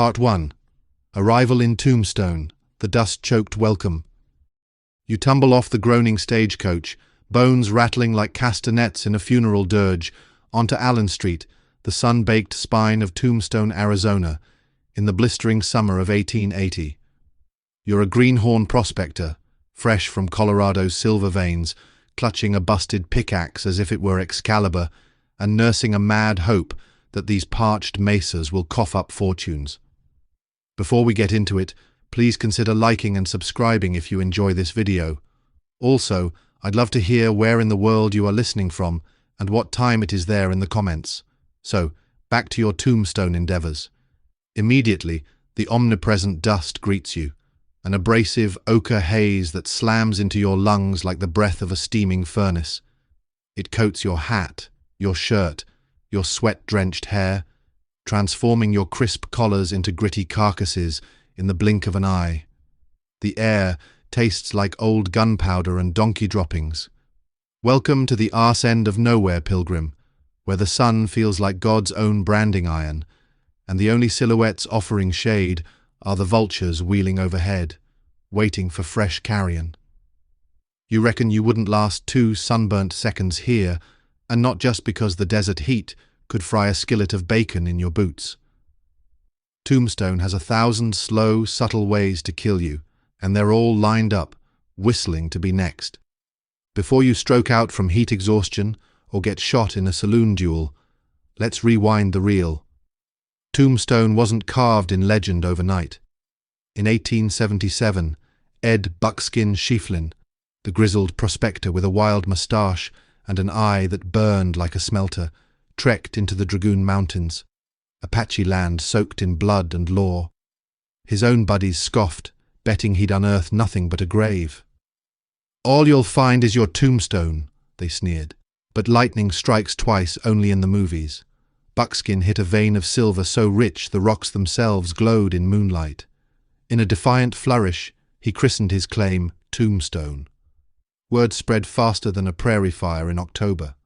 Part 1. Arrival in Tombstone, the dust-choked welcome. You tumble off the groaning stagecoach, bones rattling like castanets in a funeral dirge, onto Allen Street, the sun-baked spine of Tombstone, Arizona, in the blistering summer of 1880. You're a greenhorn prospector, fresh from Colorado's silver veins, clutching a busted pickaxe as if it were Excalibur, and nursing a mad hope that these parched mesas will cough up fortunes. Before we get into it, please consider liking and subscribing if you enjoy this video. Also, I'd love to hear where in the world you are listening from and what time it is there in the comments. So, back to your Tombstone endeavors. Immediately, the omnipresent dust greets you, an abrasive ochre haze that slams into your lungs like the breath of a steaming furnace. It coats your hat, your shirt, your sweat-drenched hair, transforming your crisp collars into gritty carcasses in the blink of an eye. The air tastes like old gunpowder and donkey droppings. Welcome to the arse end of nowhere, pilgrim, where the sun feels like God's own branding iron, and the only silhouettes offering shade are the vultures wheeling overhead, waiting for fresh carrion. You reckon you wouldn't last 2 sunburnt seconds here, and not just because the desert heat could fry a skillet of bacon in your boots. Tombstone has 1,000 slow, subtle ways to kill you, and they're all lined up, whistling to be next. Before you stroke out from heat exhaustion or get shot in a saloon duel, let's rewind the reel. Tombstone wasn't carved in legend overnight. In 1877, Ed Buckskin Schieffelin, the grizzled prospector with a wild moustache and an eye that burned like a smelter, trekked into the Dragoon Mountains, Apache land soaked in blood and lore. His own buddies scoffed, betting he'd unearthed nothing but a grave. "All you'll find is your tombstone," they sneered. But lightning strikes twice only in the movies. Buckskin hit a vein of silver so rich the rocks themselves glowed in moonlight. In a defiant flourish, he christened his claim Tombstone. Word spread faster than a prairie fire in October.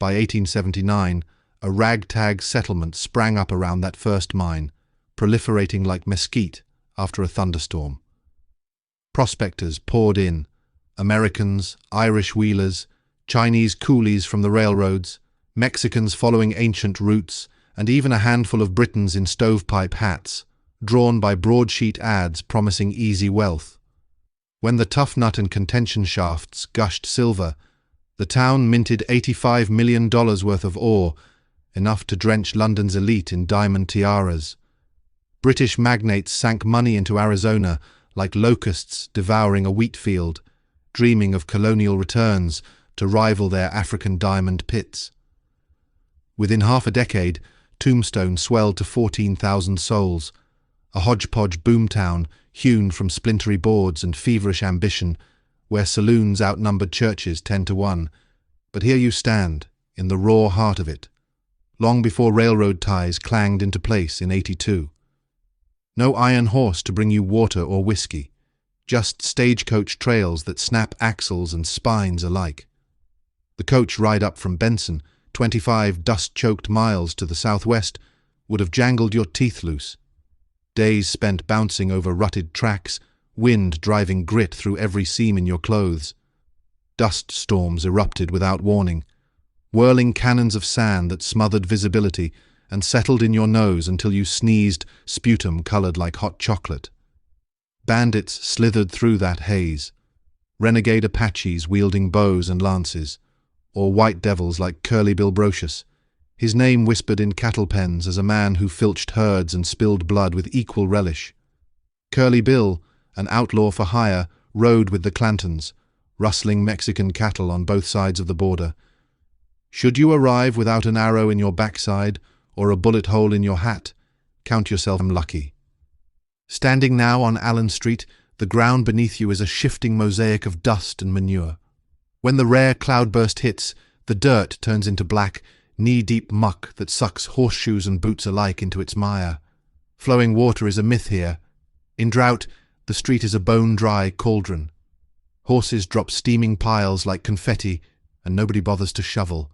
By 1879, a ragtag settlement sprang up around that first mine, proliferating like mesquite after a thunderstorm. Prospectors poured in, Americans, Irish wheelers, Chinese coolies from the railroads, Mexicans following ancient routes, and even a handful of Britons in stovepipe hats, drawn by broadsheet ads promising easy wealth. When the tough nut and contention shafts gushed silver, the town minted $85 million worth of ore, enough to drench London's elite in diamond tiaras. British magnates sank money into Arizona like locusts devouring a wheat field, dreaming of colonial returns to rival their African diamond pits. Within half a decade, Tombstone swelled to 14,000 souls, a hodgepodge boomtown hewn from splintery boards and feverish ambition, where saloons outnumbered churches 10 to 1. But here you stand, in the raw heart of it, long before railroad ties clanged into place in 82. No iron horse to bring you water or whiskey, just stagecoach trails that snap axles and spines alike. The coach ride up from Benson, 25 dust-choked miles to the southwest, would have jangled your teeth loose. Days spent bouncing over rutted tracks, wind driving grit through every seam in your clothes. Dust storms erupted without warning, whirling cannons of sand that smothered visibility and settled in your nose until you sneezed sputum colored like hot chocolate. Bandits slithered through that haze, renegade Apaches wielding bows and lances, or white devils like Curly Bill Brocious, his name whispered in cattle pens as a man who filched herds and spilled blood with equal relish. Curly Bill, an outlaw for hire, rode with the Clantons, rustling Mexican cattle on both sides of the border. Should you arrive without an arrow in your backside or a bullet hole in your hat, count yourself lucky. Standing now on Allen Street, the ground beneath you is a shifting mosaic of dust and manure. When the rare cloudburst hits, the dirt turns into black, knee-deep muck that sucks horseshoes and boots alike into its mire. Flowing water is a myth here. In drought, the street is a bone-dry cauldron. Horses drop steaming piles like confetti, and nobody bothers to shovel.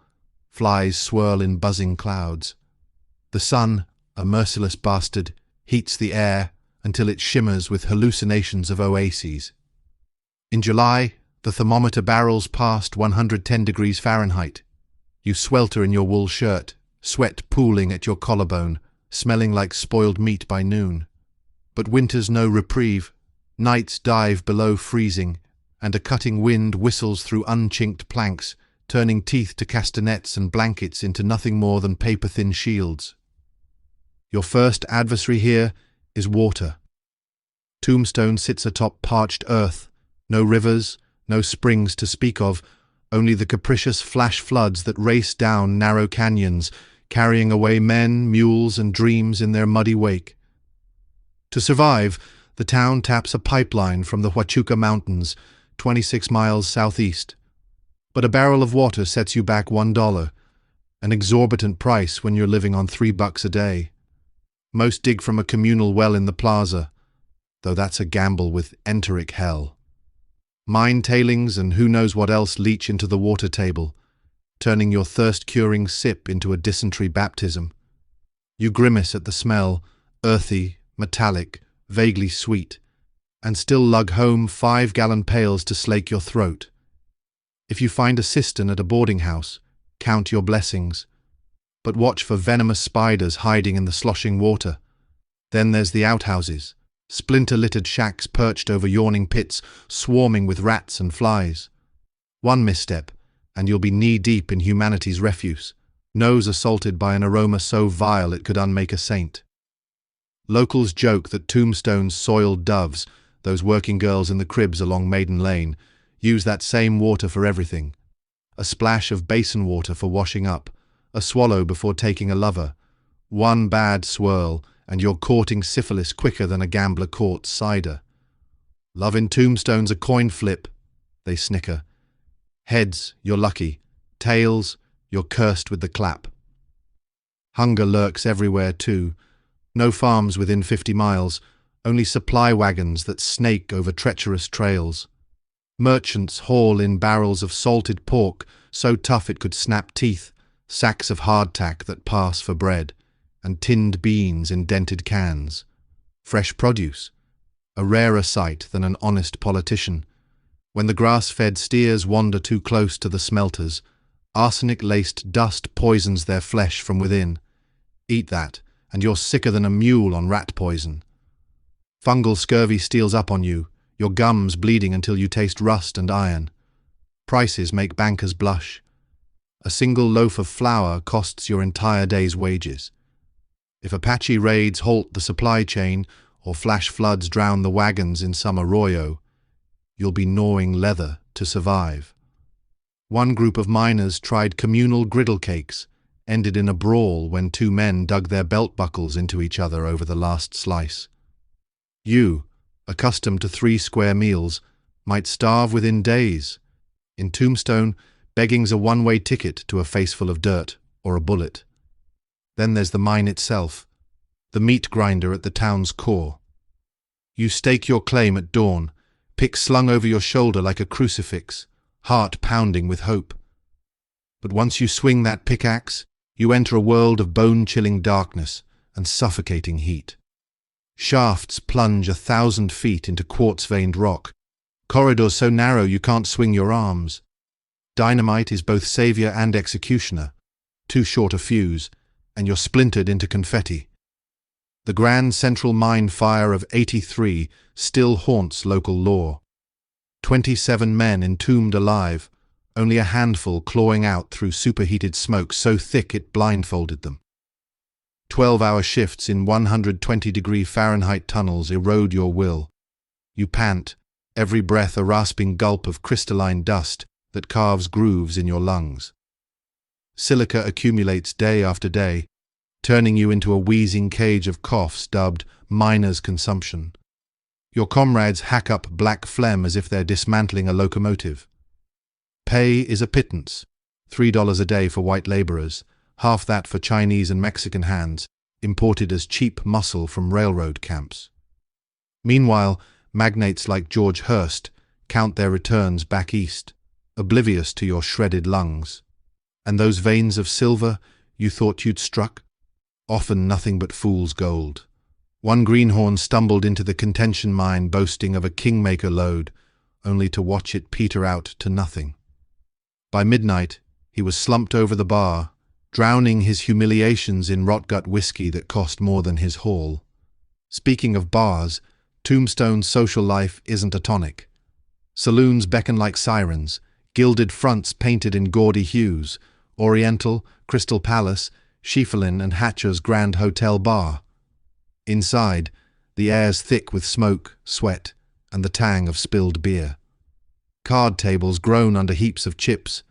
Flies swirl in buzzing clouds. The sun, a merciless bastard, heats the air until it shimmers with hallucinations of oases. In July, the thermometer barrels past 110 degrees Fahrenheit. You swelter in your wool shirt, sweat pooling at your collarbone, smelling like spoiled meat by noon. But winter's no reprieve. Nights dive below freezing, and a cutting wind whistles through unchinked planks, turning teeth to castanets and blankets into nothing more than paper-thin shields. Your first adversary here is water. Tombstone sits atop parched earth, no rivers, no springs to speak of, only the capricious flash floods that race down narrow canyons, carrying away men, mules, and dreams in their muddy wake. To survive, the town taps a pipeline from the Huachuca Mountains, 26 miles southeast. But a barrel of water sets you back $1, an exorbitant price when you're living on $3 a day. Most dig from a communal well in the plaza, though that's a gamble with enteric hell. Mine tailings and who knows what else leach into the water table, turning your thirst-curing sip into a dysentery baptism. You grimace at the smell, earthy, metallic, vaguely sweet, and still lug home 5-gallon pails to slake your throat. If you find a cistern at a boarding house, count your blessings, but watch for venomous spiders hiding in the sloshing water. Then there's the outhouses, splinter-littered shacks perched over yawning pits, swarming with rats and flies. One misstep, and you'll be knee-deep in humanity's refuse, nose assaulted by an aroma so vile it could unmake a saint. Locals joke that Tombstone's soiled doves, those working girls in the cribs along Maiden Lane, use that same water for everything. A splash of basin water for washing up, a swallow before taking a lover. One bad swirl, and you're courting syphilis quicker than a gambler courts cider. Love in Tombstone's a coin flip, they snicker. Heads, you're lucky. Tails, you're cursed with the clap. Hunger lurks everywhere too. No farms within 50 miles, only supply wagons that snake over treacherous trails. Merchants haul in barrels of salted pork, so tough it could snap teeth, sacks of hardtack that pass for bread, and tinned beans in dented cans. Fresh produce, a rarer sight than an honest politician. When the grass-fed steers wander too close to the smelters, arsenic-laced dust poisons their flesh from within. Eat that, and you're sicker than a mule on rat poison. Fungal scurvy steals up on you, your gums bleeding until you taste rust and iron. Prices make bankers blush. A single loaf of flour costs your entire day's wages. If Apache raids halt the supply chain or flash floods drown the wagons in some arroyo, you'll be gnawing leather to survive. One group of miners tried communal griddle cakes, ended in a brawl when 2 men dug their belt buckles into each other over the last slice. You, accustomed to 3 square meals, might starve within days. In Tombstone, begging's a one-way ticket to a face full of dirt or a bullet. Then there's the mine itself, the meat grinder at the town's core. You stake your claim at dawn, pick slung over your shoulder like a crucifix, heart pounding with hope. But once you swing that pickaxe, you enter a world of bone-chilling darkness and suffocating heat. Shafts plunge 1,000 feet into quartz-veined rock, corridors so narrow you can't swing your arms. Dynamite is both savior and executioner, too short a fuse, and you're splintered into confetti. The grand central mine fire of '83 still haunts local lore. 27 men entombed alive, only a handful clawing out through superheated smoke so thick it blindfolded them. 12-hour shifts in 120-degree Fahrenheit tunnels erode your will. You pant, every breath a rasping gulp of crystalline dust that carves grooves in your lungs. Silica accumulates day after day, turning you into a wheezing cage of coughs dubbed miner's consumption. Your comrades hack up black phlegm as if they're dismantling a locomotive. Pay is a pittance, $3 a day for white laborers, half that for Chinese and Mexican hands, imported as cheap muscle from railroad camps. Meanwhile, magnates like George Hearst count their returns back east, oblivious to your shredded lungs. And those veins of silver you thought you'd struck? Often nothing but fool's gold. One greenhorn stumbled into the contention mine boasting of a kingmaker load, only to watch it peter out to nothing. By midnight, he was slumped over the bar, drowning his humiliations in rotgut whiskey that cost more than his haul. Speaking of bars, Tombstone's social life isn't a tonic. Saloons beckon like sirens, gilded fronts painted in gaudy hues, Oriental, Crystal Palace, Schieferlin and Hatcher's Grand Hotel Bar. Inside, the air's thick with smoke, sweat, and the tang of spilled beer. Card tables groan under heaps of chips,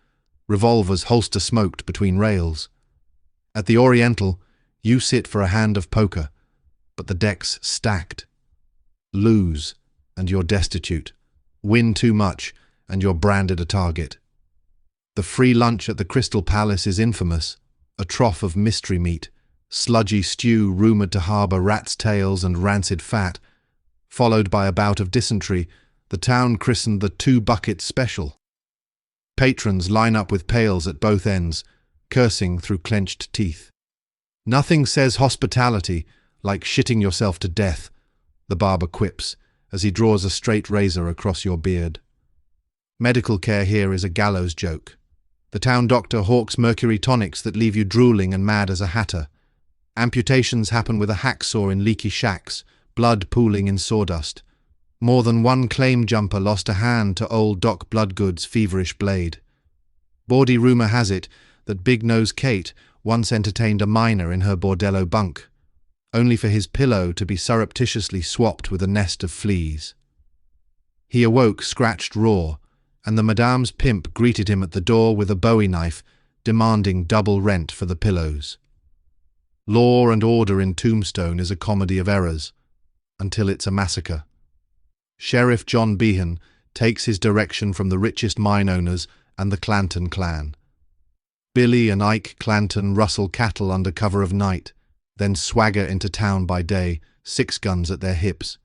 revolvers holster smoked between rails. At the Oriental, you sit for a hand of poker, but the deck's stacked. Lose, and you're destitute. Win too much, and you're branded a target. The free lunch at the Crystal Palace is infamous, a trough of mystery meat, sludgy stew rumoured to harbour rats' tails and rancid fat, followed by a bout of dysentery, the town christened the two-bucket special. Patrons line up with pails at both ends, cursing through clenched teeth. Nothing says hospitality like shitting yourself to death, the barber quips, as he draws a straight razor across your beard. Medical care here is a gallows joke. The town doctor hawks mercury tonics that leave you drooling and mad as a hatter. Amputations happen with a hacksaw in leaky shacks, blood pooling in sawdust. More than one claim jumper lost a hand to old Doc Bloodgood's feverish blade. Bawdy rumour has it that Big Nose Kate once entertained a miner in her bordello bunk, only for his pillow to be surreptitiously swapped with a nest of fleas. He awoke scratched raw, and the madame's pimp greeted him at the door with a bowie knife, demanding double rent for the pillows. Law and order in Tombstone is a comedy of errors, until it's a massacre. Sheriff John Behan takes his direction from the richest mine owners and the Clanton clan. Billy and Ike Clanton rustle cattle under cover of night, then swagger into town by day, 6 guns at their hips.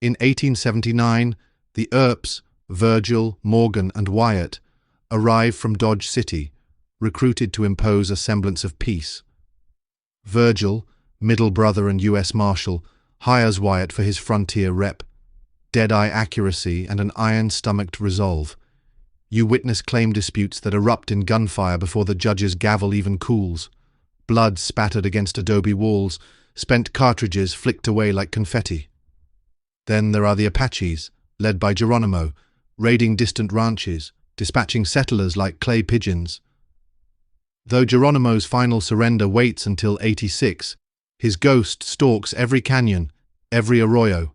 In 1879, the Earps, Virgil, Morgan and Wyatt, arrive from Dodge City, recruited to impose a semblance of peace. Virgil, middle brother and U.S. Marshal, hires Wyatt for his frontier rep. Dead-eye accuracy and an iron-stomached resolve. You witness claim disputes that erupt in gunfire before the judge's gavel even cools. Blood spattered against adobe walls, spent cartridges flicked away like confetti. Then there are the Apaches, led by Geronimo, raiding distant ranches, dispatching settlers like clay pigeons. Though Geronimo's final surrender waits until 86, his ghost stalks every canyon, every arroyo.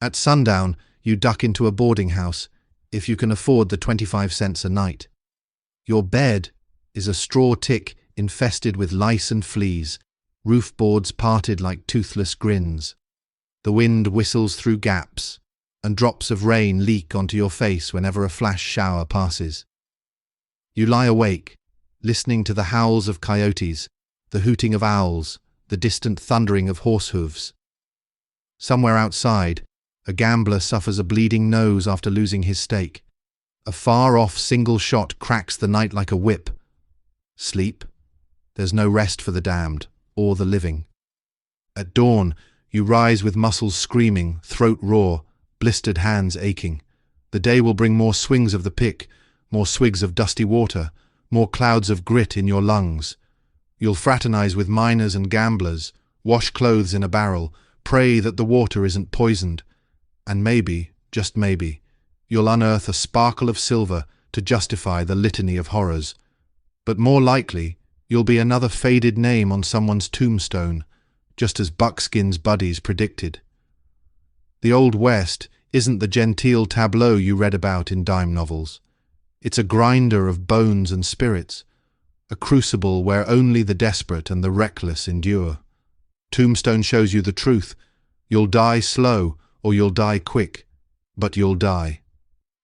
At sundown, you duck into a boarding house, if you can afford the 25 cents a night. Your bed is a straw tick infested with lice and fleas, roof boards parted like toothless grins. The wind whistles through gaps, and drops of rain leak onto your face whenever a flash shower passes. You lie awake, listening to the howls of coyotes, the hooting of owls, the distant thundering of horse hooves. Somewhere outside, a gambler suffers a bleeding nose after losing his stake. A far-off single shot cracks the night like a whip. Sleep? There's no rest for the damned, or the living. At dawn, you rise with muscles screaming, throat raw, blistered hands aching. The day will bring more swings of the pick, more swigs of dusty water, more clouds of grit in your lungs. You'll fraternize with miners and gamblers, wash clothes in a barrel, pray that the water isn't poisoned. And maybe, just maybe, you'll unearth a sparkle of silver to justify the litany of horrors. But more likely, you'll be another faded name on someone's tombstone, just as Buckskin's buddies predicted. The Old West isn't the genteel tableau you read about in dime novels. It's a grinder of bones and spirits, a crucible where only the desperate and the reckless endure. Tombstone shows you the truth. You'll die slow, or you'll die quick, but you'll die.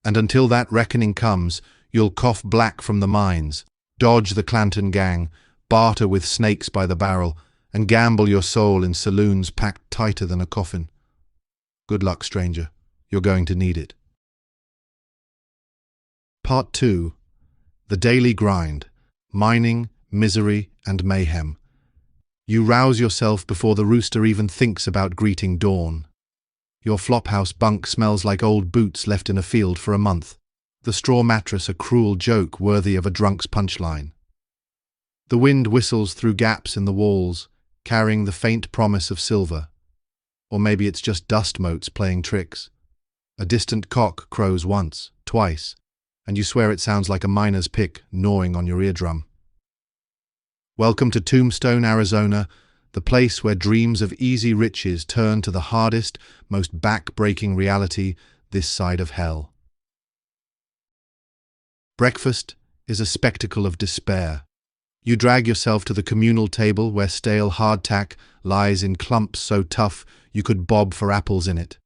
And until that reckoning comes, you'll cough black from the mines, dodge the Clanton gang, barter with snakes by the barrel, and gamble your soul in saloons packed tighter than a coffin. Good luck, stranger. You're going to need it. Part 2. The Daily Grind. Mining, Misery, and Mayhem. You rouse yourself before the rooster even thinks about greeting dawn. Your flophouse bunk smells like old boots left in a field for a month. The straw mattress a cruel joke worthy of a drunk's punchline. The wind whistles through gaps in the walls, carrying the faint promise of silver. Or maybe it's just dust motes playing tricks. A distant cock crows once, twice, and you swear it sounds like a miner's pick gnawing on your eardrum. Welcome to Tombstone, Arizona, the place where dreams of easy riches turn to the hardest, most back-breaking reality this side of hell. Breakfast is a spectacle of despair. You drag yourself to the communal table where stale hardtack lies in clumps so tough you could bob for apples in it.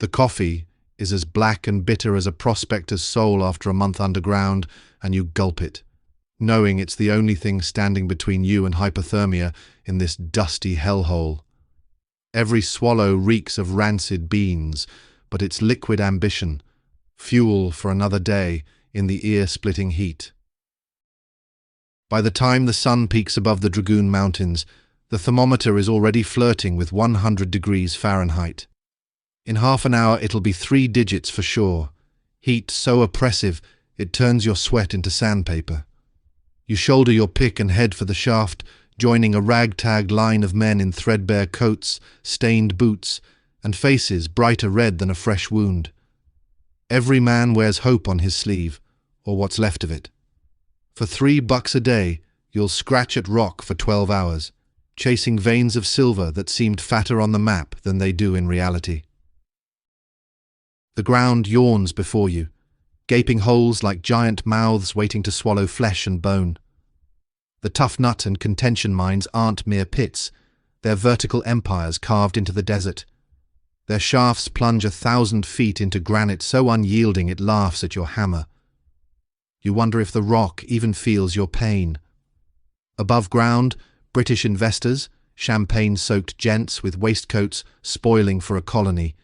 The coffee is as black and bitter as a prospector's soul after a month underground, and you gulp it, knowing it's the only thing standing between you and hypothermia in this dusty hellhole. Every swallow reeks of rancid beans, but it's liquid ambition, fuel for another day in the ear-splitting heat. By the time the sun peaks above the Dragoon Mountains, the thermometer is already flirting with 100 degrees Fahrenheit. In half an hour it'll be 3 digits for sure. Heat so oppressive it turns your sweat into sandpaper. You shoulder your pick and head for the shaft, joining a ragtag line of men in threadbare coats, stained boots, and faces brighter red than a fresh wound. Every man wears hope on his sleeve, or what's left of it. For $3 a day, you'll scratch at rock for 12 hours, chasing veins of silver that seemed fatter on the map than they do in reality. The ground yawns before you, gaping holes like giant mouths waiting to swallow flesh and bone. The tough nut and contention mines aren't mere pits, they're vertical empires carved into the desert. Their shafts plunge 1,000 feet into granite so unyielding it laughs at your hammer. You wonder if the rock even feels your pain. Above ground, British investors, champagne-soaked gents with waistcoats spoiling for a colony,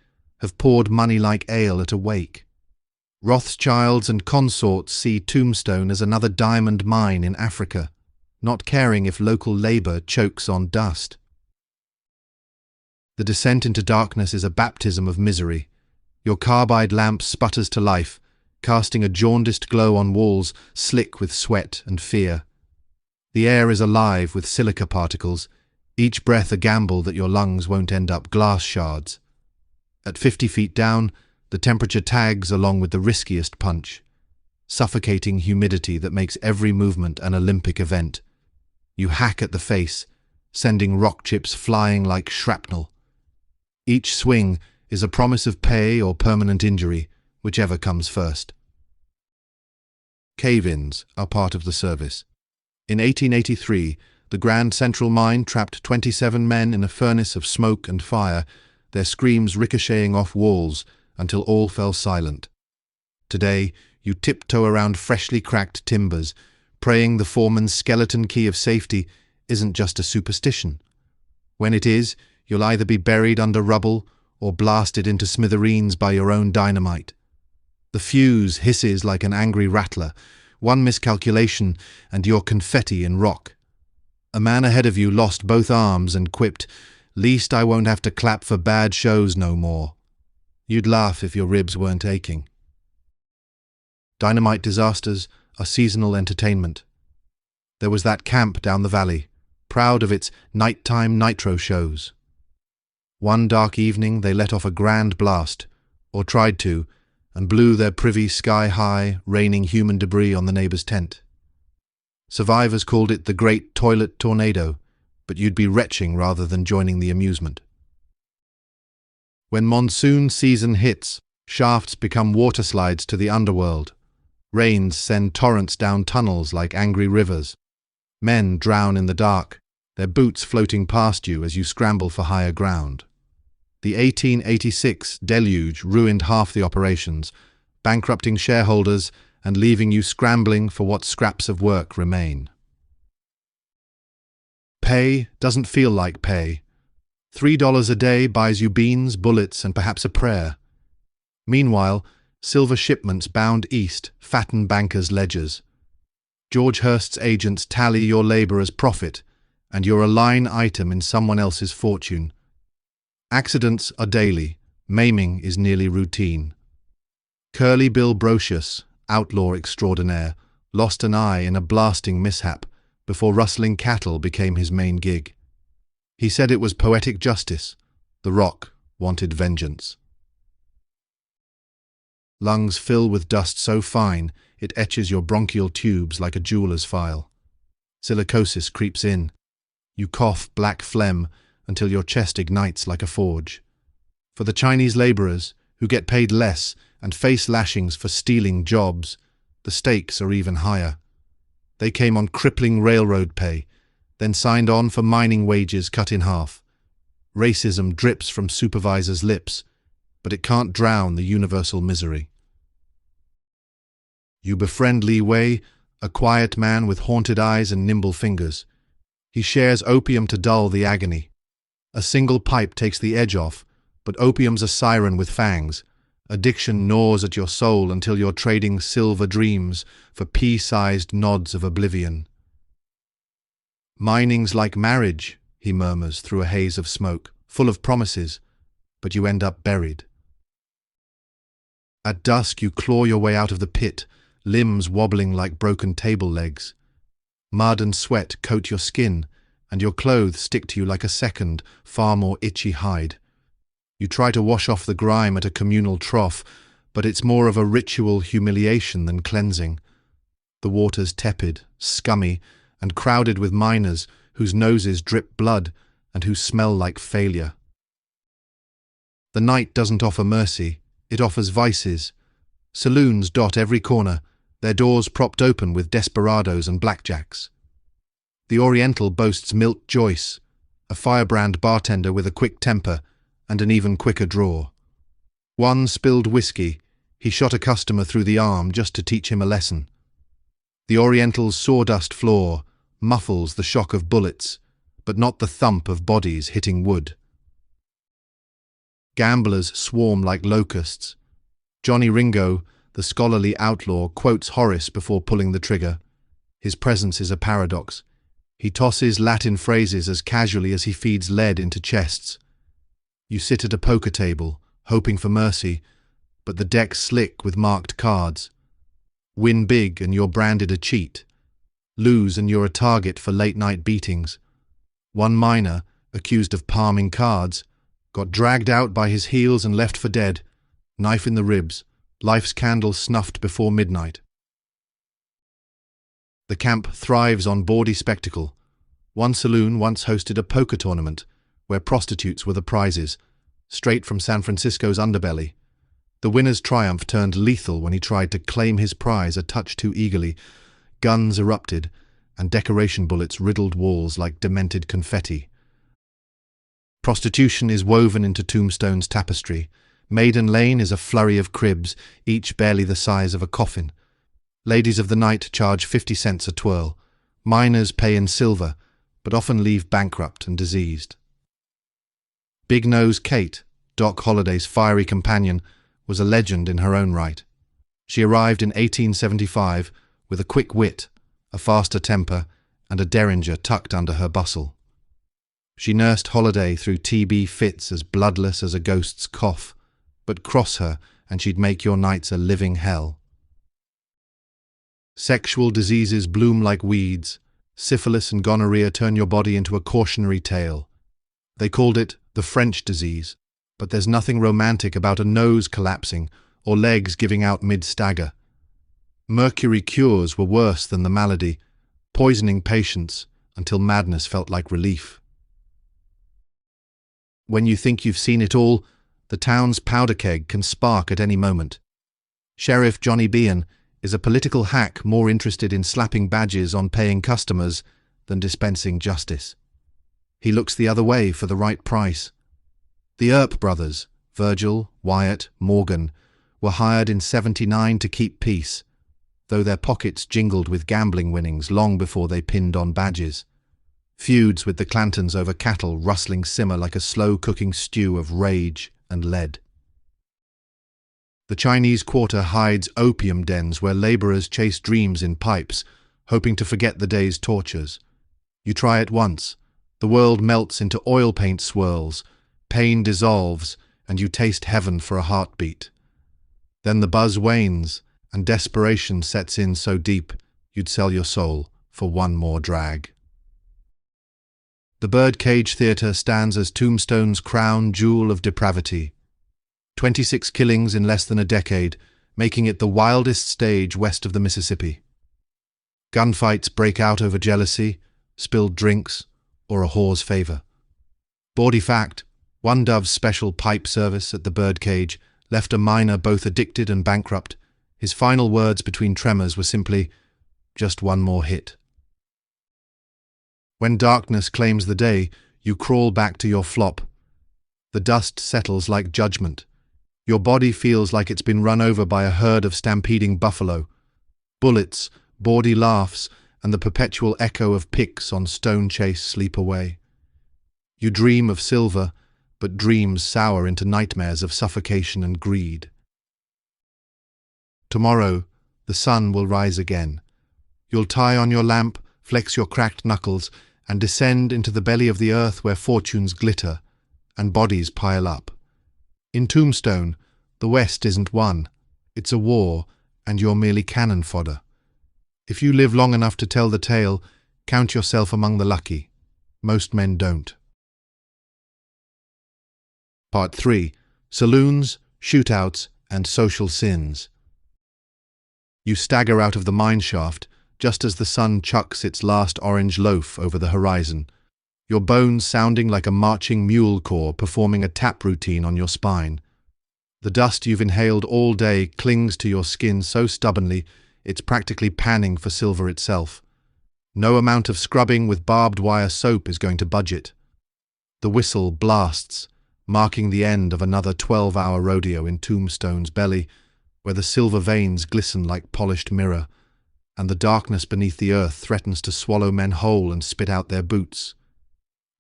have poured money like ale at a wake. Rothschilds and consorts see Tombstone as another diamond mine in Africa, not caring if local labour chokes on dust. The descent into darkness is a baptism of misery. Your carbide lamp sputters to life, casting a jaundiced glow on walls slick with sweat and fear. The air is alive with silica particles, each breath a gamble that your lungs won't end up glass shards. At 50 feet down, the temperature tags along with the riskiest punch, suffocating humidity that makes every movement an Olympic event. You hack at the face, sending rock chips flying like shrapnel. Each swing is a promise of pay or permanent injury, whichever comes first. Cave-ins are part of the service. In 1883, the Grand Central Mine trapped 27 men in a furnace of smoke and fire, their screams ricocheting off walls until all fell silent. Today, you tiptoe around freshly cracked timbers, praying the foreman's skeleton key of safety isn't just a superstition. When it is, you'll either be buried under rubble or blasted into smithereens by your own dynamite. The fuse hisses like an angry rattler, one miscalculation and you're confetti in rock. A man ahead of you lost both arms and quipped, "Least I won't have to clap for bad shows no more." You'd laugh if your ribs weren't aching. Dynamite disasters are seasonal entertainment. There was that camp down the valley, proud of its nighttime nitro shows. One dark evening they let off a grand blast, or tried to, and blew their privy sky-high, raining human debris on the neighbour's tent. Survivors called it the Great Toilet Tornado, but you'd be retching rather than joining the amusement. When monsoon season hits, shafts become waterslides to the underworld. Rains send torrents down tunnels like angry rivers. Men drown in the dark, their boots floating past you as you scramble for higher ground. The 1886 deluge ruined half the operations, bankrupting shareholders and leaving you scrambling for what scraps of work remain. Pay doesn't feel like pay. $3 a day buys you beans, bullets, and perhaps a prayer. Meanwhile, silver shipments bound east fatten bankers' ledgers. George Hurst's agents tally your labour as profit, and you're a line item in someone else's fortune. Accidents are daily, maiming is nearly routine. Curly Bill Brocious, outlaw extraordinaire, lost an eye in a blasting mishap before rustling cattle became his main gig. He said it was poetic justice. The Rock wanted vengeance. Lungs fill with dust so fine it etches your bronchial tubes like a jeweler's file. Silicosis creeps in. You cough black phlegm until your chest ignites like a forge. For the Chinese laborers, who get paid less and face lashings for stealing jobs, the stakes are even higher. They came on crippling railroad pay, then signed on for mining wages cut in half. Racism drips from supervisors' lips, but it can't drown the universal misery. You befriend Li Wei, a quiet man with haunted eyes and nimble fingers. He shares opium to dull the agony. A single pipe takes the edge off, but opium's a siren with fangs. Addiction gnaws at your soul until you're trading silver dreams for pea-sized nods of oblivion. Mining's like marriage, he murmurs through a haze of smoke, full of promises, but you end up buried. At dusk you claw your way out of the pit, limbs wobbling like broken table legs. Mud and sweat coat your skin, and your clothes stick to you like a second, far more itchy hide. You try to wash off the grime at a communal trough, but it's more of a ritual humiliation than cleansing. The water's tepid, scummy, and crowded with miners whose noses drip blood and who smell like failure. The night doesn't offer mercy, it offers vices. Saloons dot every corner, their doors propped open with desperados and blackjacks. The Oriental boasts Milt Joyce, a firebrand bartender with a quick temper and an even quicker draw. One spilled whiskey, he shot a customer through the arm just to teach him a lesson. The Oriental's sawdust floor muffles the shock of bullets, but not the thump of bodies hitting wood. Gamblers swarm like locusts. Johnny Ringo, the scholarly outlaw, quotes Horace before pulling the trigger. His presence is a paradox. He tosses Latin phrases as casually as he feeds lead into chests. You sit at a poker table, hoping for mercy, but the deck's slick with marked cards. Win big and you're branded a cheat. Lose and you're a target for late-night beatings. One miner, accused of palming cards, got dragged out by his heels and left for dead, knife in the ribs, life's candle snuffed before midnight. The camp thrives on bawdy spectacle. One saloon once hosted a poker tournament, where prostitutes were the prizes, straight from San Francisco's underbelly. The winner's triumph turned lethal when he tried to claim his prize a touch too eagerly. Guns erupted, and decoration bullets riddled walls like demented confetti. Prostitution is woven into Tombstone's tapestry. Maiden Lane is a flurry of cribs, each barely the size of a coffin. Ladies of the night charge 50 cents a twirl. Miners pay in silver, but often leave bankrupt and diseased. Big Nose Kate, Doc Holliday's fiery companion, was a legend in her own right. She arrived in 1875 with a quick wit, a faster temper, and a derringer tucked under her bustle. She nursed Holliday through TB fits as bloodless as a ghost's cough, but cross her and she'd make your nights a living hell. Sexual diseases bloom like weeds. Syphilis and gonorrhea turn your body into a cautionary tale. They called it the French disease, but there's nothing romantic about a nose collapsing or legs giving out mid-stagger. Mercury cures were worse than the malady, poisoning patients until madness felt like relief. When you think you've seen it all, the town's powder keg can spark at any moment. Sheriff Johnny Bean is a political hack more interested in slapping badges on paying customers than dispensing justice. He looks the other way for the right price. The Earp brothers, Virgil, Wyatt, Morgan, were hired in '79 to keep peace, though their pockets jingled with gambling winnings long before they pinned on badges. Feuds with the Clantons over cattle rustling simmer like a slow-cooking stew of rage and lead. The Chinese Quarter hides opium dens where laborers chase dreams in pipes, hoping to forget the day's tortures. You try it once. The world melts into oil paint swirls, pain dissolves, and you taste heaven for a heartbeat. Then the buzz wanes, and desperation sets in so deep you'd sell your soul for one more drag. The Birdcage Theatre stands as Tombstone's crown jewel of depravity. 26 killings in less than a decade, making it the wildest stage west of the Mississippi. Gunfights break out over jealousy, spilled drinks, or a whore's favor. Bawdy fact, one Dove's special pipe service at the Birdcage left a miner both addicted and bankrupt. His final words between tremors were simply, "Just one more hit." When darkness claims the day, you crawl back to your flop. The dust settles like judgment. Your body feels like it's been run over by a herd of stampeding buffalo. Bullets, bawdy laughs, and the perpetual echo of picks on stone chase sleep away. You dream of silver, but dreams sour into nightmares of suffocation and greed. Tomorrow, the sun will rise again. You'll tie on your lamp, flex your cracked knuckles, and descend into the belly of the earth where fortunes glitter and bodies pile up. In Tombstone, the West isn't won. It's a war, and you're merely cannon fodder. If you live long enough to tell the tale, count yourself among the lucky. Most men don't. Part 3. Saloons, Shootouts, and Social Sins. You stagger out of the mine shaft just as the sun chucks its last orange loaf over the horizon, your bones sounding like a marching mule corps performing a tap routine on your spine. The dust you've inhaled all day clings to your skin so stubbornly it's practically panning for silver itself. No amount of scrubbing with barbed wire soap is going to budge it. The whistle blasts, marking the end of another 12-hour rodeo in Tombstone's belly, where the silver veins glisten like polished mirror, and the darkness beneath the earth threatens to swallow men whole and spit out their boots.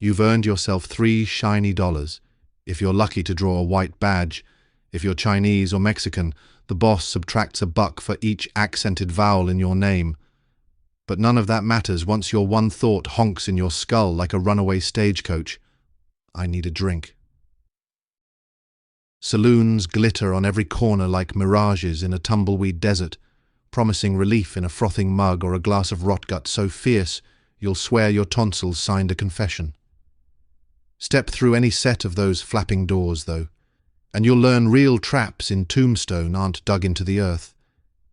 You've earned yourself 3 shiny dollars. If you're lucky to draw a white badge, if you're Chinese or Mexican, the boss subtracts $1 for each accented vowel in your name. But none of that matters once your one thought honks in your skull like a runaway stagecoach. I need a drink. Saloons glitter on every corner like mirages in a tumbleweed desert, promising relief in a frothing mug or a glass of rotgut so fierce you'll swear your tonsils signed a confession. Step through any set of those flapping doors, though, and you'll learn real traps in Tombstone aren't dug into the earth.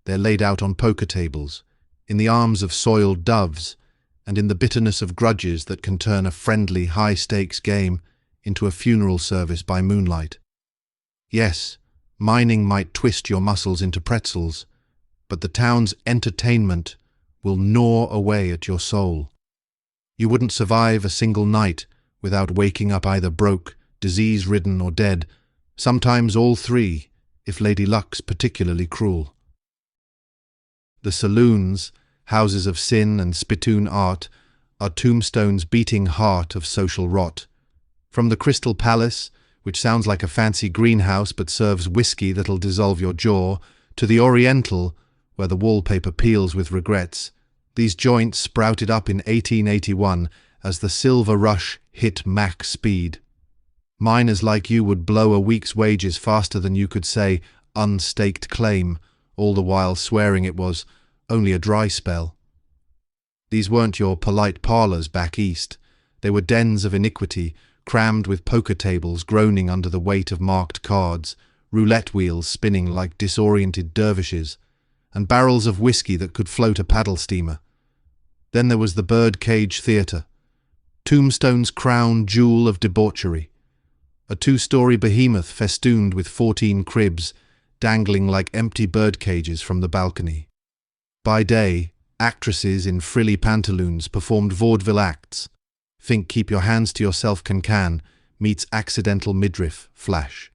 They're laid out on poker tables, in the arms of soiled doves, and in the bitterness of grudges that can turn a friendly, high-stakes game into a funeral service by moonlight. Yes, mining might twist your muscles into pretzels, but the town's entertainment will gnaw away at your soul. You wouldn't survive a single night without waking up either broke, disease-ridden, or dead, sometimes all three, if Lady Luck's particularly cruel. The saloons, houses of sin and spittoon art, are Tombstone's beating heart of social rot. From the Crystal Palace, which sounds like a fancy greenhouse but serves whiskey that'll dissolve your jaw, to the Oriental, where the wallpaper peels with regrets, these joints sprouted up in 1881 as the silver rush hit max speed. Miners like you would blow a week's wages faster than you could say unstaked claim, all the while swearing it was only a dry spell. These weren't your polite parlours back east. They were dens of iniquity, crammed with poker tables groaning under the weight of marked cards, roulette wheels spinning like disoriented dervishes, and barrels of whiskey that could float a paddle steamer. Then there was the Birdcage Theatre, Tombstone's crown jewel of debauchery, a 2-story behemoth festooned with 14 cribs, dangling like empty birdcages from the balcony. By day, actresses in frilly pantaloons performed vaudeville acts. Think Keep Your Hands to Yourself Can meets Accidental Midriff Flash.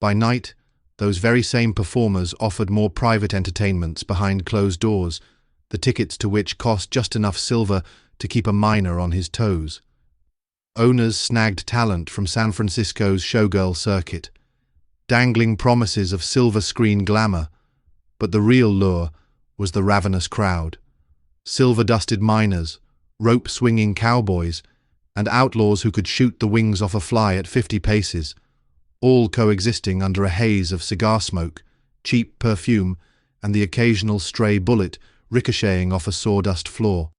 By night, those very same performers offered more private entertainments behind closed doors, the tickets to which cost just enough silver to keep a miner on his toes. Owners snagged talent from San Francisco's showgirl circuit, dangling promises of silver screen glamour, but the real lure was the ravenous crowd. Silver-dusted miners, rope-swinging cowboys, and outlaws who could shoot the wings off a fly at 50 paces, all coexisting under a haze of cigar smoke, cheap perfume, and the occasional stray bullet ricocheting off a sawdust floor.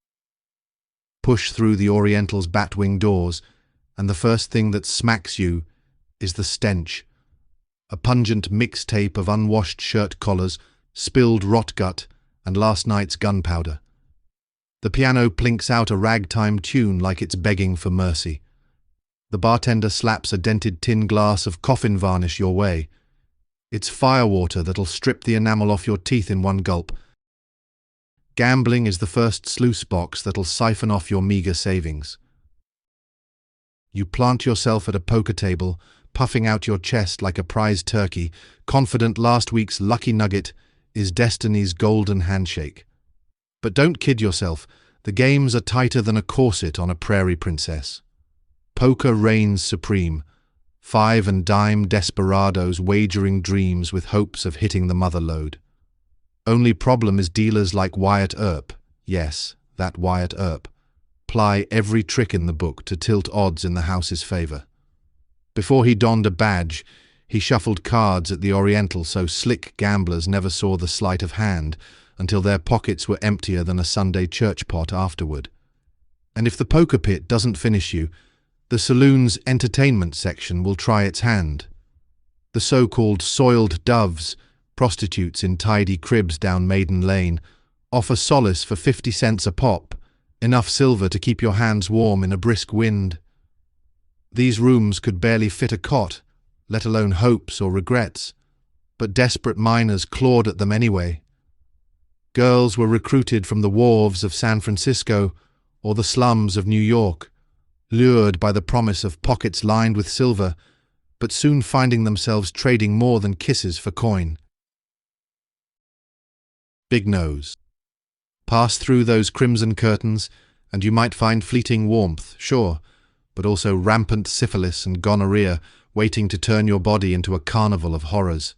Push through the Oriental's batwing doors, and the first thing that smacks you is the stench. A pungent mixtape of unwashed shirt collars, spilled rotgut, and last night's gunpowder. The piano plinks out a ragtime tune like it's begging for mercy. The bartender slaps a dented tin glass of coffin varnish your way. It's firewater that'll strip the enamel off your teeth in one gulp. Gambling is the first sluice box that'll siphon off your meager savings. You plant yourself at a poker table, puffing out your chest like a prize turkey, confident last week's lucky nugget is destiny's golden handshake. But don't kid yourself, the games are tighter than a corset on a prairie princess. Poker reigns supreme, five and dime desperados wagering dreams with hopes of hitting the mother lode. Only problem is dealers like Wyatt Earp, yes, that Wyatt Earp, ply every trick in the book to tilt odds in the house's favour. Before he donned a badge, he shuffled cards at the Oriental so slick gamblers never saw the sleight of hand until their pockets were emptier than a Sunday church pot afterward. And if the poker pit doesn't finish you, the saloon's entertainment section will try its hand. The so-called soiled doves, prostitutes in tidy cribs down Maiden Lane, offer solace for 50 cents a pop, enough silver to keep your hands warm in a brisk wind. These rooms could barely fit a cot, let alone hopes or regrets, but desperate miners clawed at them anyway. Girls were recruited from the wharves of San Francisco or the slums of New York, lured by the promise of pockets lined with silver, but soon finding themselves trading more than kisses for coin. Big nose. Pass through those crimson curtains, and you might find fleeting warmth, sure, but also rampant syphilis and gonorrhea waiting to turn your body into a carnival of horrors.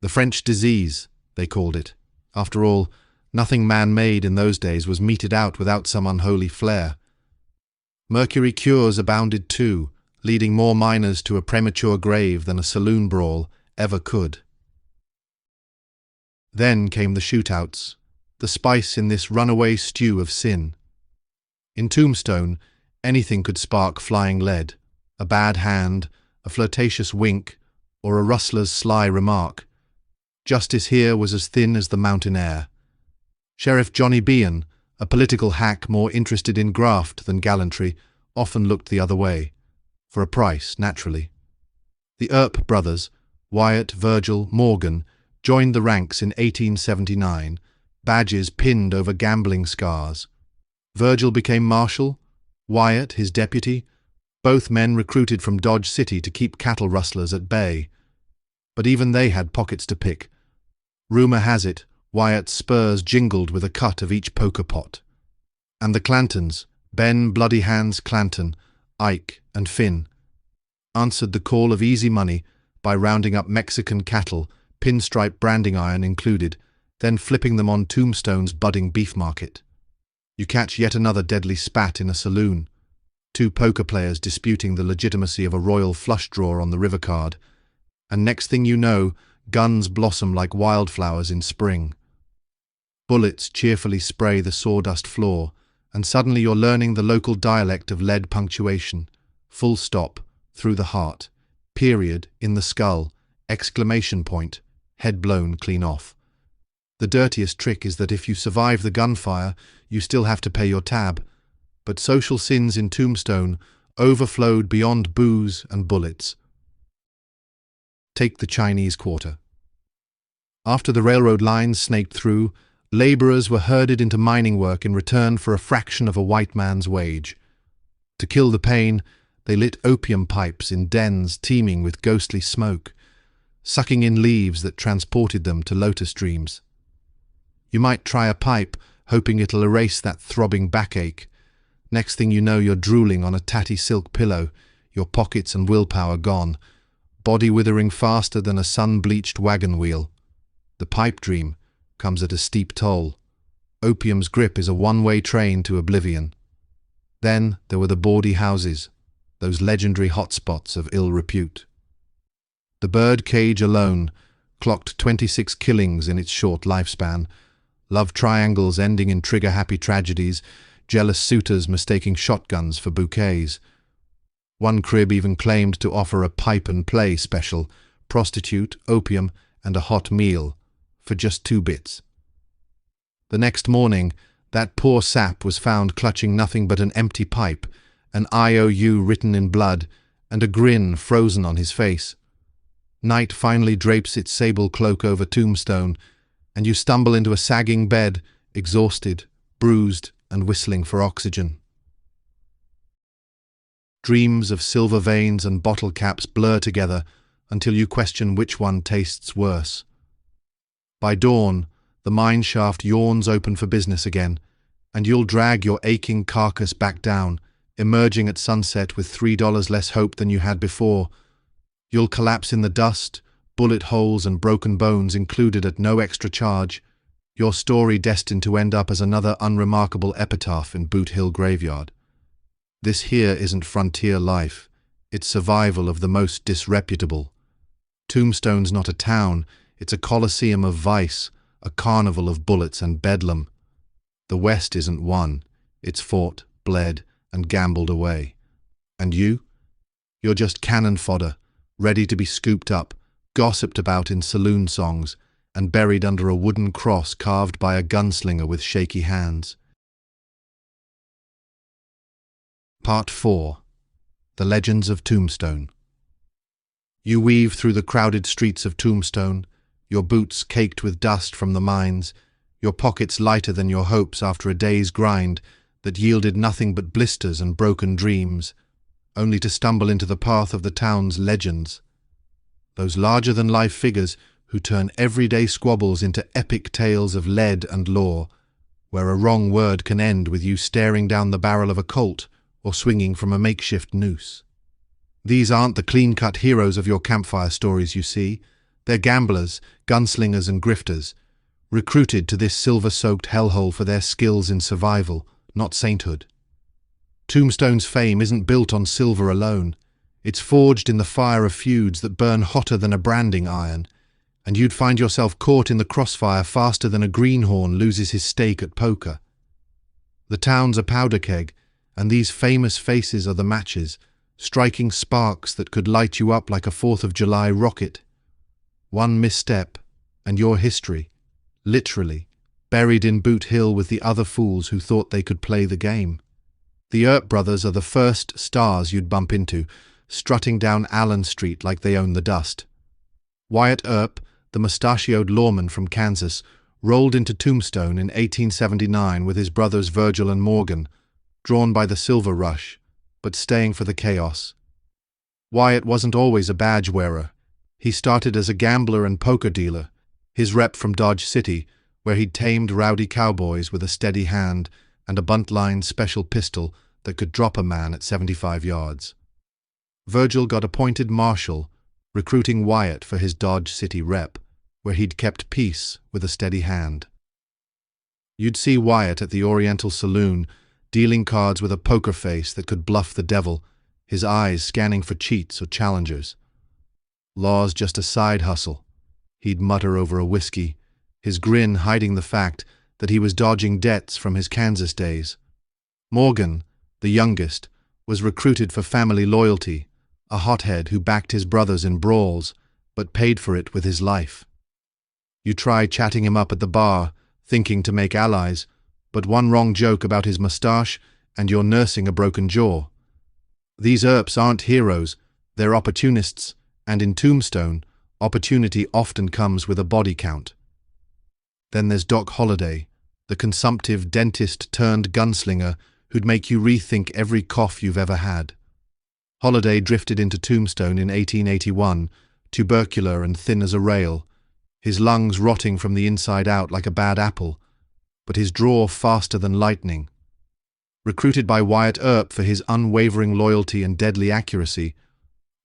The French disease, they called it. After all, nothing man-made in those days was meted out without some unholy flair. Mercury cures abounded too, leading more miners to a premature grave than a saloon brawl ever could. Then came the shootouts, the spice in this runaway stew of sin. In Tombstone, anything could spark flying lead, a bad hand, a flirtatious wink, or a rustler's sly remark. Justice here was as thin as the mountain air. Sheriff Johnny Bean, a political hack more interested in graft than gallantry, often looked the other way. For a price, naturally. The Earp brothers, Wyatt, Virgil, Morgan, joined the ranks in 1879, badges pinned over gambling scars. Virgil became marshal, Wyatt his deputy, both men recruited from Dodge City to keep cattle rustlers at bay. But even they had pockets to pick. Rumour has it, Wyatt's spurs jingled with a cut of each poker pot. And the Clantons, Ben Bloody Hands Clanton, Ike, and Finn, answered the call of easy money by rounding up Mexican cattle, pinstripe branding iron included, then flipping them on Tombstone's budding beef market. You catch yet another deadly spat in a saloon. Two poker players disputing the legitimacy of a royal flush draw on the river card, and next thing you know, guns blossom like wildflowers in spring. Bullets cheerfully spray the sawdust floor, and suddenly you're learning the local dialect of lead punctuation. Full stop, through the heart, period, in the skull, exclamation point, head blown clean off. The dirtiest trick is that if you survive the gunfire, you still have to pay your tab. But social sins in Tombstone overflowed beyond booze and bullets. Take the Chinese Quarter. After the railroad lines snaked through, labourers were herded into mining work in return for a fraction of a white man's wage. To kill the pain, they lit opium pipes in dens teeming with ghostly smoke, sucking in leaves that transported them to lotus dreams. You might try a pipe, hoping it'll erase that throbbing backache. Next thing you know, you're drooling on a tatty silk pillow, your pockets and willpower gone, body withering faster than a sun-bleached wagon wheel. The pipe dream comes at a steep toll. Opium's grip is a one-way train to oblivion. Then there were the bawdy houses, those legendary hotspots of ill repute. The bird cage alone clocked 26 killings in its short lifespan, love triangles ending in trigger-happy tragedies, jealous suitors mistaking shotguns for bouquets. One crib even claimed to offer a pipe-and-play special, prostitute, opium, and a hot meal, for just 2 bits. The next morning, that poor sap was found clutching nothing but an empty pipe, an IOU written in blood, and a grin frozen on his face. Night finally drapes its sable cloak over Tombstone, and you stumble into a sagging bed, exhausted, bruised, and whistling for oxygen. Dreams of silver veins and bottle caps blur together until you question which one tastes worse. By dawn, the mine shaft yawns open for business again, and you'll drag your aching carcass back down, emerging at sunset with $3 less hope than you had before. You'll collapse in the dust, bullet holes and broken bones included at no extra charge, your story destined to end up as another unremarkable epitaph in Boot Hill Graveyard. This here isn't frontier life, it's survival of the most disreputable. Tombstone's not a town, it's a coliseum of vice, a carnival of bullets and bedlam. The West isn't won, it's fought, bled, and gambled away. And you? You're just cannon fodder, ready to be scooped up, gossiped about in saloon songs, and buried under a wooden cross carved by a gunslinger with shaky hands. Part 4. The Legends of Tombstone. You weave through the crowded streets of Tombstone, your boots caked with dust from the mines, your pockets lighter than your hopes after a day's grind that yielded nothing but blisters and broken dreams, only to stumble into the path of the town's legends. Those larger-than-life figures who turn everyday squabbles into epic tales of lead and lore, where a wrong word can end with you staring down the barrel of a Colt or swinging from a makeshift noose. These aren't the clean-cut heroes of your campfire stories, you see. They're gamblers, gunslingers and grifters, recruited to this silver-soaked hellhole for their skills in survival, not sainthood. Tombstone's fame isn't built on silver alone. It's forged in the fire of feuds that burn hotter than a branding iron, and you'd find yourself caught in the crossfire faster than a greenhorn loses his stake at poker. The town's a powder keg, and these famous faces are the matches, striking sparks that could light you up like a 4th of July rocket. One misstep, and your history, literally, buried in Boot Hill with the other fools who thought they could play the game. The Earp brothers are the first stars you'd bump into, strutting down Allen Street like they own the dust. Wyatt Earp, the mustachioed lawman from Kansas, rolled into Tombstone in 1879 with his brothers Virgil and Morgan, drawn by the silver rush, but staying for the chaos. Wyatt wasn't always a badge wearer. He started as a gambler and poker dealer, his rep from Dodge City, where he'd tamed rowdy cowboys with a steady hand and a buntline special pistol that could drop a man at 75 yards. Virgil got appointed marshal, recruiting Wyatt for his Dodge City rep, where he'd kept peace with a steady hand. You'd see Wyatt at the Oriental Saloon, dealing cards with a poker face that could bluff the devil, his eyes scanning for cheats or challengers. Law's just a side hustle, he'd mutter over a whiskey, his grin hiding the fact that he was dodging debts from his Kansas days. Morgan, the youngest, was recruited for family loyalty, a hothead who backed his brothers in brawls, but paid for it with his life. You try chatting him up at the bar, thinking to make allies, but one wrong joke about his mustache and you're nursing a broken jaw. These Earps aren't heroes, they're opportunists, and in Tombstone, opportunity often comes with a body count. Then there's Doc Holliday, the consumptive dentist-turned-gunslinger who'd make you rethink every cough you've ever had. Holliday drifted into Tombstone in 1881, tubercular and thin as a rail, his lungs rotting from the inside out like a bad apple, but his draw faster than lightning. Recruited by Wyatt Earp for his unwavering loyalty and deadly accuracy,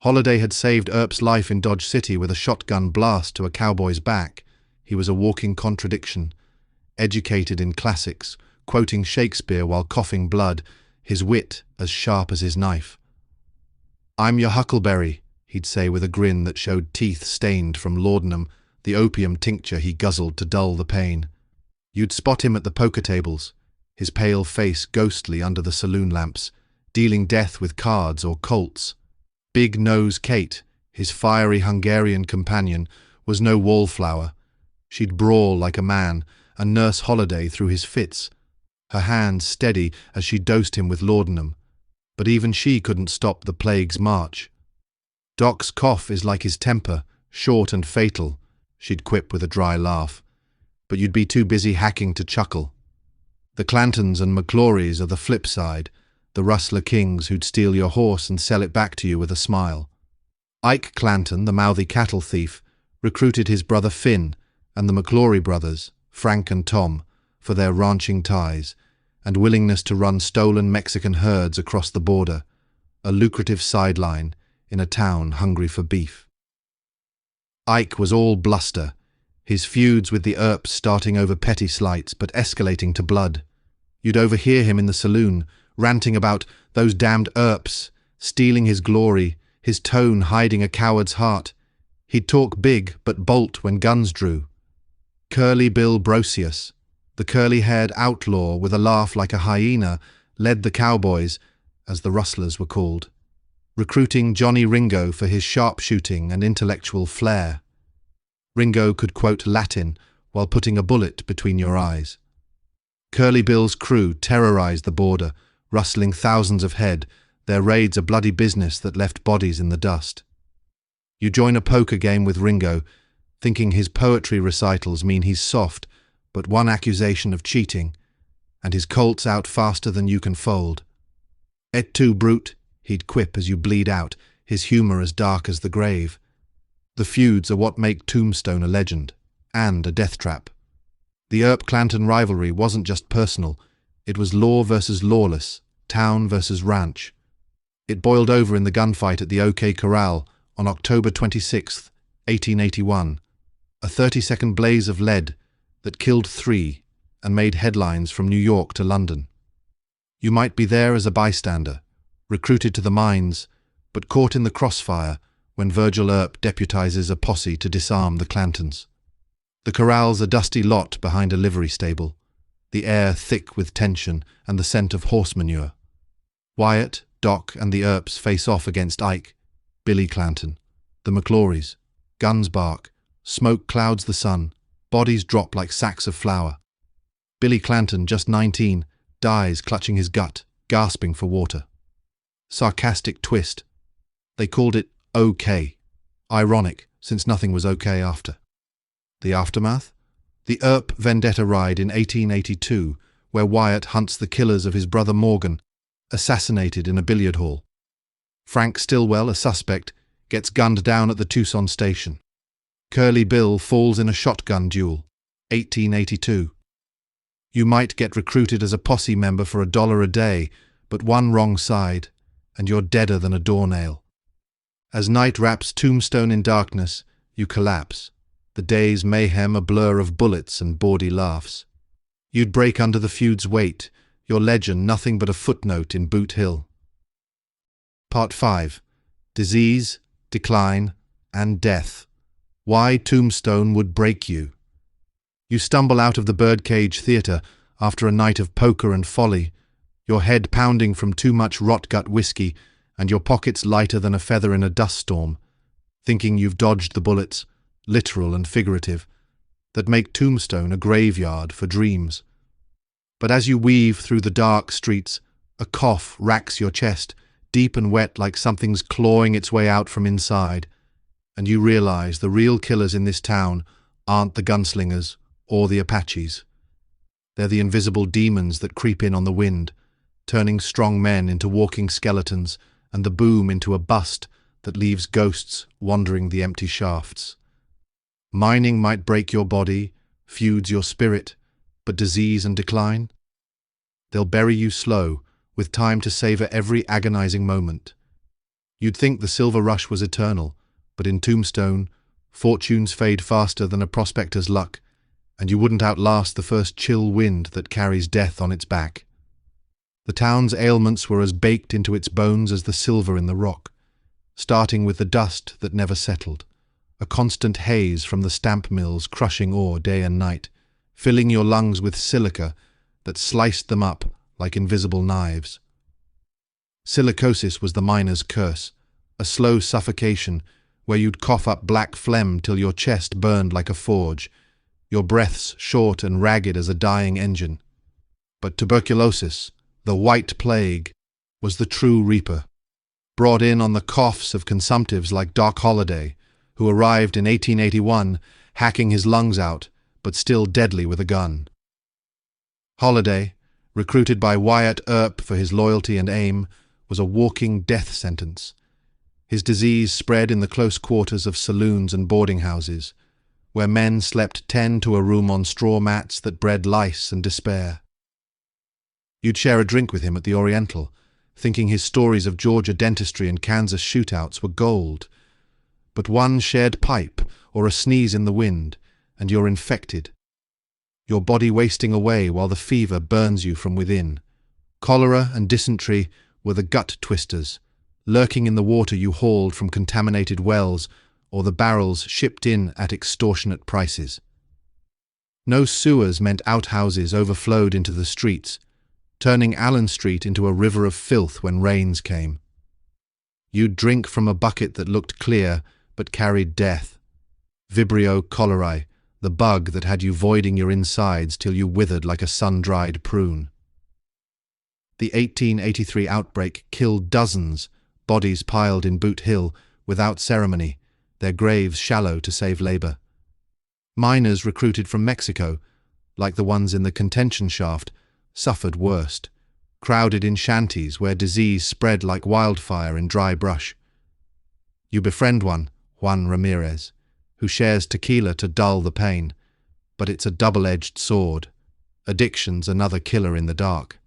Holliday had saved Earp's life in Dodge City with a shotgun blast to a cowboy's back. He was a walking contradiction, educated in classics, quoting Shakespeare while coughing blood, his wit as sharp as his knife. "I'm your huckleberry," he'd say with a grin that showed teeth stained from laudanum, the opium tincture he guzzled to dull the pain. You'd spot him at the poker tables, his pale face ghostly under the saloon lamps, dealing death with cards or colts. Big Nose Kate, his fiery Hungarian companion, was no wallflower. She'd brawl like a man and nurse Holliday through his fits, her hands steady as she dosed him with laudanum. But even she couldn't stop the plague's march. "Doc's cough is like his temper, short and fatal," she'd quip with a dry laugh. But you'd be too busy hacking to chuckle. The Clantons and McClorys are the flip side, the rustler kings who'd steal your horse and sell it back to you with a smile. Ike Clanton, the mouthy cattle thief, recruited his brother Finn and the McClory brothers, Frank and Tom, for their ranching ties and willingness to run stolen Mexican herds across the border, a lucrative sideline in a town hungry for beef. Ike was all bluster, his feuds with the Earps starting over petty slights but escalating to blood. You'd overhear him in the saloon, ranting about those damned Earps, stealing his glory, his tone hiding a coward's heart. He'd talk big but bolt when guns drew. Curly Bill Brocius, the curly-haired outlaw with a laugh like a hyena, led the cowboys, as the rustlers were called, recruiting Johnny Ringo for his sharpshooting and intellectual flair. Ringo could quote Latin while putting a bullet between your eyes. Curly Bill's crew terrorized the border, rustling thousands of head, their raids a bloody business that left bodies in the dust. You join a poker game with Ringo, thinking his poetry recitals mean he's soft, but one accusation of cheating, and his colt's out faster than you can fold. "Et tu, brute," he'd quip as you bleed out, his humour as dark as the grave. The feuds are what make Tombstone a legend, and a death trap. The Earp-Clanton rivalry wasn't just personal, it was law versus lawless, town versus ranch. It boiled over in the gunfight at the OK Corral on October 26, 1881, a 30-second blaze of lead that killed 3 and made headlines from New York to London. You might be there as a bystander, recruited to the mines, but caught in the crossfire when Virgil Earp deputizes a posse to disarm the Clantons. The corral's a dusty lot behind a livery stable, the air thick with tension and the scent of horse manure. Wyatt, Doc, and the Earps face off against Ike, Billy Clanton, the McClorys. Guns bark, smoke clouds the sun, bodies drop like sacks of flour. Billy Clanton, just 19, dies clutching his gut, gasping for water. Sarcastic twist. They called it OK. Ironic, since nothing was OK after. The aftermath? The Earp vendetta ride in 1882, where Wyatt hunts the killers of his brother Morgan, assassinated in a billiard hall. Frank Stillwell, a suspect, gets gunned down at the Tucson station. Curly Bill falls in a shotgun duel, 1882. You might get recruited as a posse member for $1 a day, but one wrong side, and you're deader than a doornail. As night wraps Tombstone in darkness, you collapse, the day's mayhem a blur of bullets and bawdy laughs. You'd break under the feud's weight, your legend nothing but a footnote in Boot Hill. Part 5. Disease, Decline, and Death. Why Tombstone would break you. You stumble out of the Birdcage Theatre after a night of poker and folly, your head pounding from too much rot-gut whiskey and your pockets lighter than a feather in a dust storm, thinking you've dodged the bullets, literal and figurative, that make Tombstone a graveyard for dreams. But as you weave through the dark streets, a cough racks your chest, deep and wet like something's clawing its way out from inside, and you realize the real killers in this town aren't the gunslingers or the Apaches. They're the invisible demons that creep in on the wind, turning strong men into walking skeletons and the boom into a bust that leaves ghosts wandering the empty shafts. Mining might break your body, feuds your spirit, but disease and decline? They'll bury you slow, with time to savor every agonizing moment. You'd think the silver rush was eternal, but in Tombstone, fortunes fade faster than a prospector's luck, and you wouldn't outlast the first chill wind that carries death on its back. The town's ailments were as baked into its bones as the silver in the rock, starting with the dust that never settled, a constant haze from the stamp mills crushing ore day and night, filling your lungs with silica that sliced them up like invisible knives. Silicosis was the miner's curse, a slow suffocation where you'd cough up black phlegm till your chest burned like a forge, your breaths short and ragged as a dying engine. But tuberculosis, the white plague, was the true reaper, brought in on the coughs of consumptives like Doc Holliday, who arrived in 1881, hacking his lungs out, but still deadly with a gun. Holliday, recruited by Wyatt Earp for his loyalty and aim, was a walking death sentence. His disease spread in the close quarters of saloons and boarding houses, where men slept 10 to a room on straw mats that bred lice and despair. You'd share a drink with him at the Oriental, thinking his stories of Georgia dentistry and Kansas shootouts were gold. But one shared pipe or a sneeze in the wind, and you're infected. Your body wasting away while the fever burns you from within. Cholera and dysentery were the gut twisters, lurking in the water you hauled from contaminated wells or the barrels shipped in at extortionate prices. No sewers meant outhouses overflowed into the streets, turning Allen Street into a river of filth when rains came. You'd drink from a bucket that looked clear but carried death. Vibrio cholerae, the bug that had you voiding your insides till you withered like a sun-dried prune. The 1883 outbreak killed dozens, bodies piled in Boot Hill without ceremony, their graves shallow to save labor. Miners recruited from Mexico, like the ones in the contention shaft, suffered worst, crowded in shanties where disease spread like wildfire in dry brush. You befriend one, Juan Ramirez, who shares tequila to dull the pain, but it's a double-edged sword. Addiction's another killer in the dark.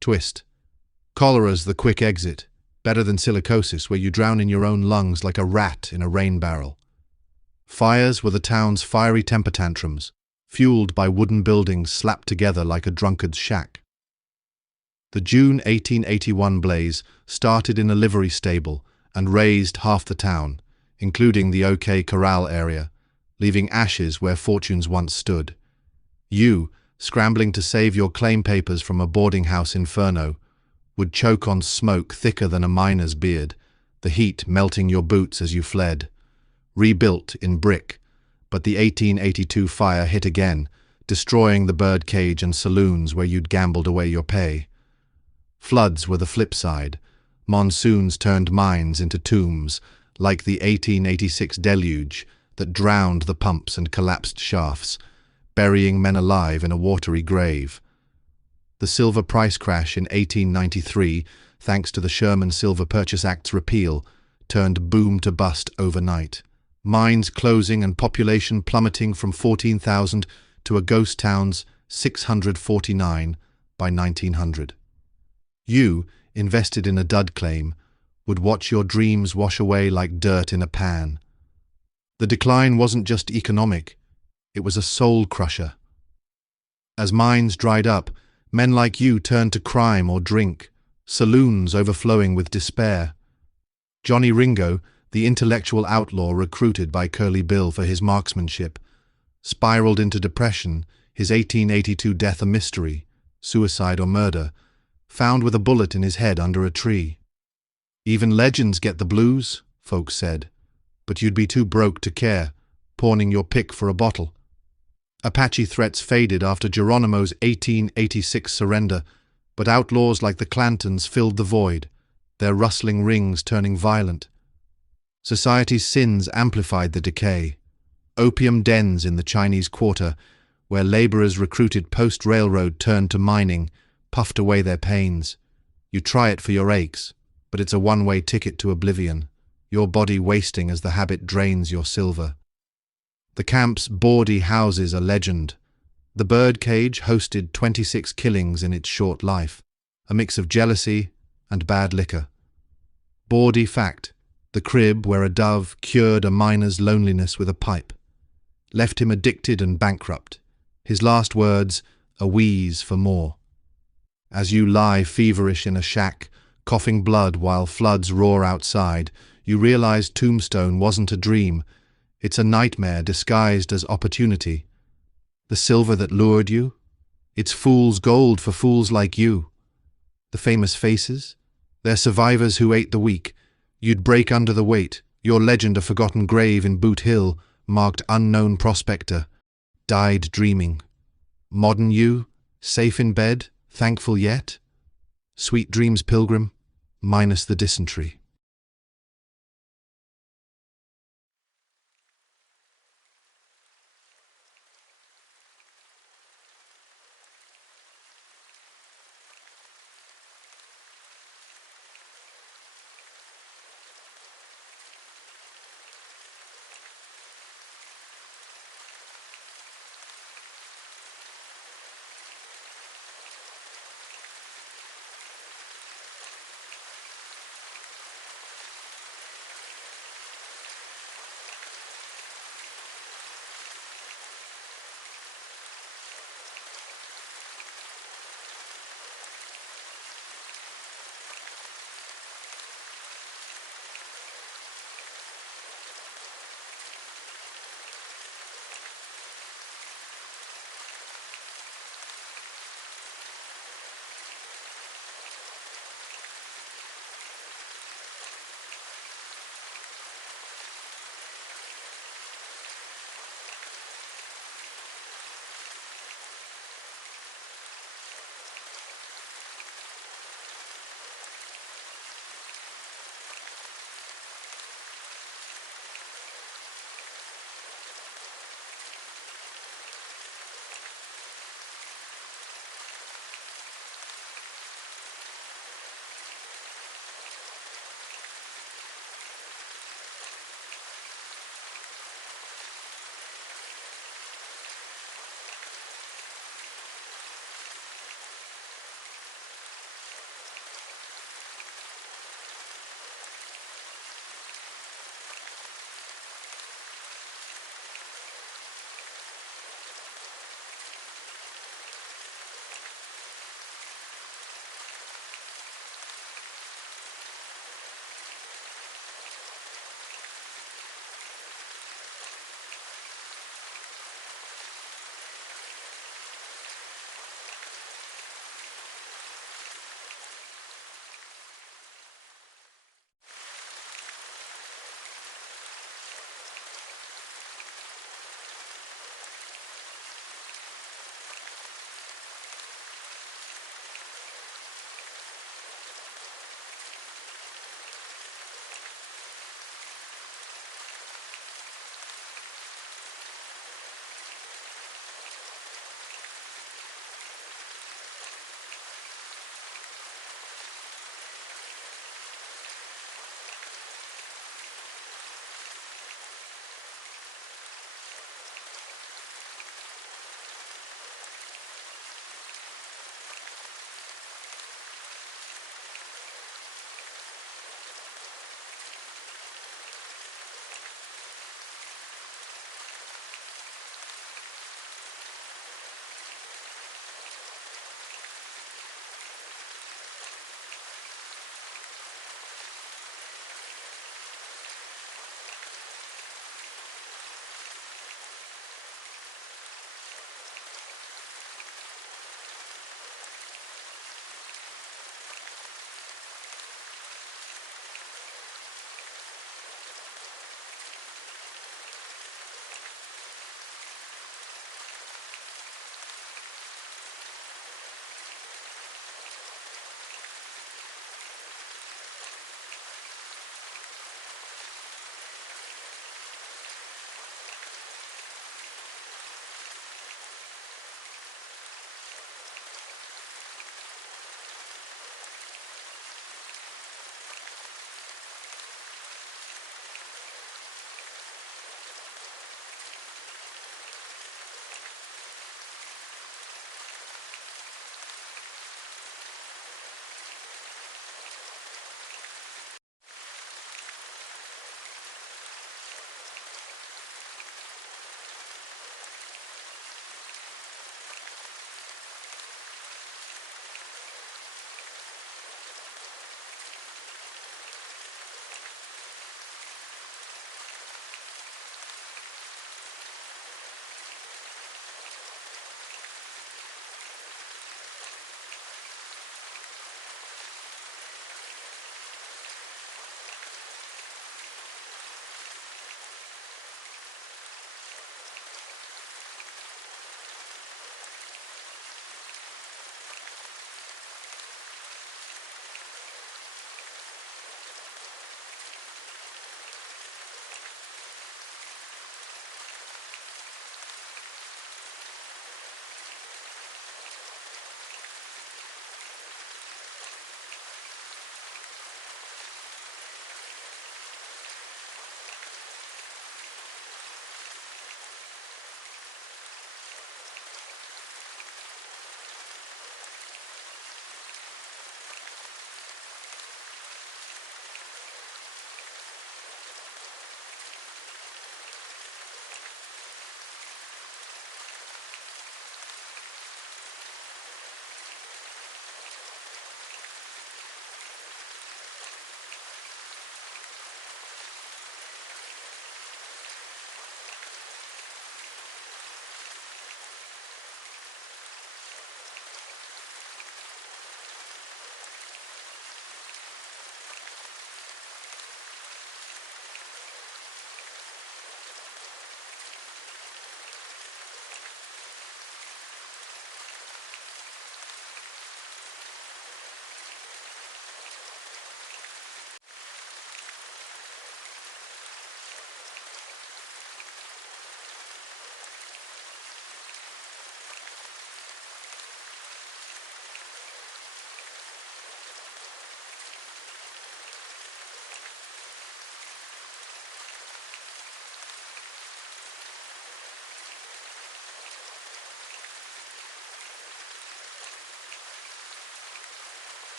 Twist. Cholera's the quick exit, better than silicosis where you drown in your own lungs like a rat in a rain barrel. Fires were the town's fiery temper tantrums, fueled by wooden buildings slapped together like a drunkard's shack. The June 1881 blaze started in a livery stable and razed half the town, including the OK Corral area, leaving ashes where fortunes once stood. You, scrambling to save your claim papers from a boarding house inferno, would choke on smoke thicker than a miner's beard, the heat melting your boots as you fled. Rebuilt in brick, but the 1882 fire hit again, destroying the birdcage and saloons where you'd gambled away your pay. Floods were the flip side. Monsoons turned mines into tombs, like the 1886 deluge that drowned the pumps and collapsed shafts, burying men alive in a watery grave. The silver price crash in 1893, thanks to the Sherman Silver Purchase Act's repeal, turned boom to bust overnight. Mines closing and population plummeting from 14,000 to a ghost town's 649 by 1900. You, invested in a dud claim, would watch your dreams wash away like dirt in a pan. The decline wasn't just economic, it was a soul crusher. As mines dried up, men like you turned to crime or drink, saloons overflowing with despair. Johnny Ringo, the intellectual outlaw recruited by Curly Bill for his marksmanship, spiraled into depression, his 1882 death a mystery, suicide or murder, found with a bullet in his head under a tree. Even legends get the blues, folks said, but you'd be too broke to care, pawning your pick for a bottle. Apache threats faded after Geronimo's 1886 surrender, but outlaws like the Clantons filled the void, their rustling rings turning violent. Society's sins amplified the decay. Opium dens in the Chinese Quarter, where laborers recruited post-railroad turned to mining, puffed away their pains. You try it for your aches, but it's a one-way ticket to oblivion, your body wasting as the habit drains your silver. The camp's bawdy houses are legend. The birdcage hosted 26 killings in its short life, a mix of jealousy and bad liquor. Bawdy fact, the crib where a dove cured a miner's loneliness with a pipe. left him addicted and bankrupt. His last words, a wheeze for more. As you lie feverish in a shack, coughing blood while floods roar outside, you realize Tombstone wasn't a dream. It's a nightmare disguised as opportunity. The silver that lured you? It's fool's gold for fools like you. The famous faces? They're survivors who ate the weak. You'd break under the weight. Your legend a forgotten grave in Boot Hill, marked unknown prospector. Died dreaming. Modern you? Safe in bed? Thankful yet? Sweet dreams, pilgrim, minus the dysentery.